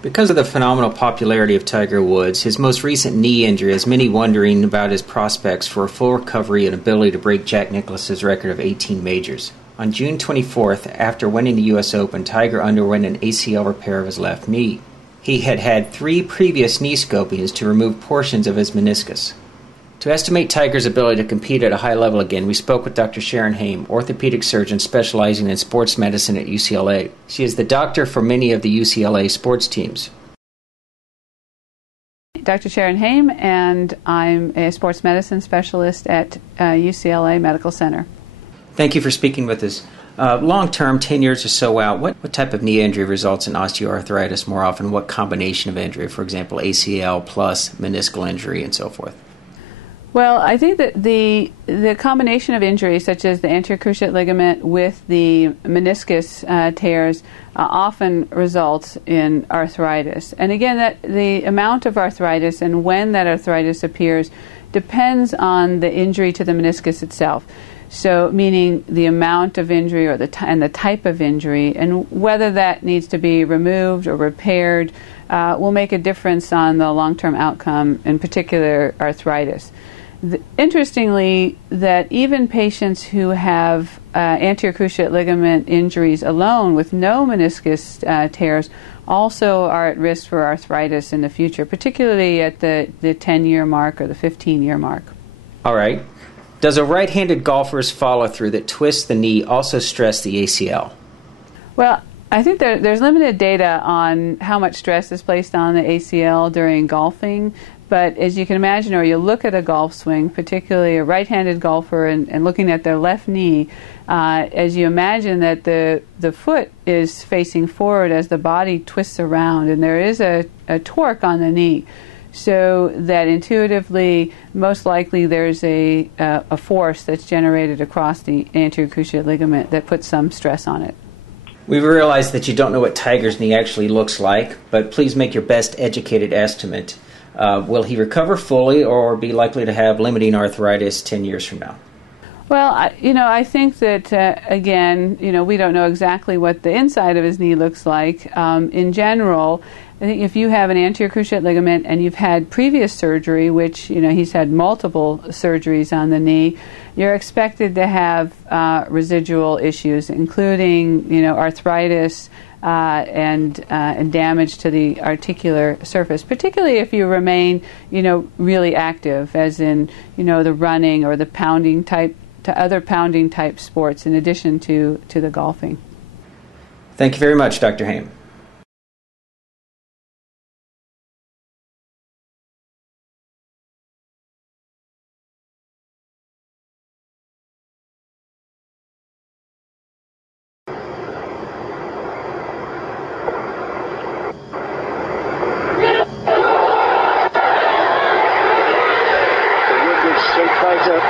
Because of the phenomenal popularity of Tiger Woods, his most recent knee injury has many wondering about his prospects for a full recovery and ability to break Jack Nicklaus's record of 18 majors. On June 24th, after winning the U.S. Open, Tiger underwent an ACL repair of his left knee. He had had 3 previous knee scopings to remove portions of his meniscus. To estimate Tiger's ability to compete at a high level again, we spoke with Dr. Sharon Hame, orthopedic surgeon specializing in sports medicine at UCLA. She is the doctor for many of the UCLA sports teams. Dr. Sharon Hame, and I'm a sports medicine specialist at UCLA Medical Center. Thank you for speaking with us. Long-term, 10 years or so out, what type of knee injury results in osteoarthritis more often? What combination of injury, for example, ACL plus meniscal injury and so forth? Well, I think that the combination of injuries, such as the anterior cruciate ligament with the meniscus tears, often results in arthritis. And again, that the amount of arthritis and when that arthritis appears depends on the injury to the meniscus itself. So, meaning the amount of injury or and the type of injury, and whether that needs to be removed or repaired will make a difference on the long-term outcome, in particular arthritis. Interestingly, that even patients who have anterior cruciate ligament injuries alone with no meniscus tears also are at risk for arthritis in the future, particularly at the 10-year mark or the 15-year mark. All right. Does a right-handed golfer's follow-through that twists the knee also stress the ACL? Well, I think there's limited data on how much stress is placed on the ACL during golfing. But as you can imagine, or you look at a golf swing, particularly a right-handed golfer, and looking at their left knee, as you imagine that the foot is facing forward as the body twists around, and there is a torque on the knee. So that intuitively, most likely there's a force that's generated across the anterior cruciate ligament that puts some stress on it. We realize that you don't know what Tiger's knee actually looks like, but please make your best educated estimate. Will he recover fully or be likely to have limiting arthritis 10 years from now? Well, I think that, again, we don't know exactly what the inside of his knee looks like. In general, I think if you have an anterior cruciate ligament and you've had previous surgery, which, he's had multiple surgeries on the knee, you're expected to have residual issues, including, arthritis, and damage to the articular surface, particularly if you remain, really active, as in, the running or the pounding type, to other pounding type sports in addition to the golfing. Thank you very much, Dr. Hame.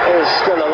Is still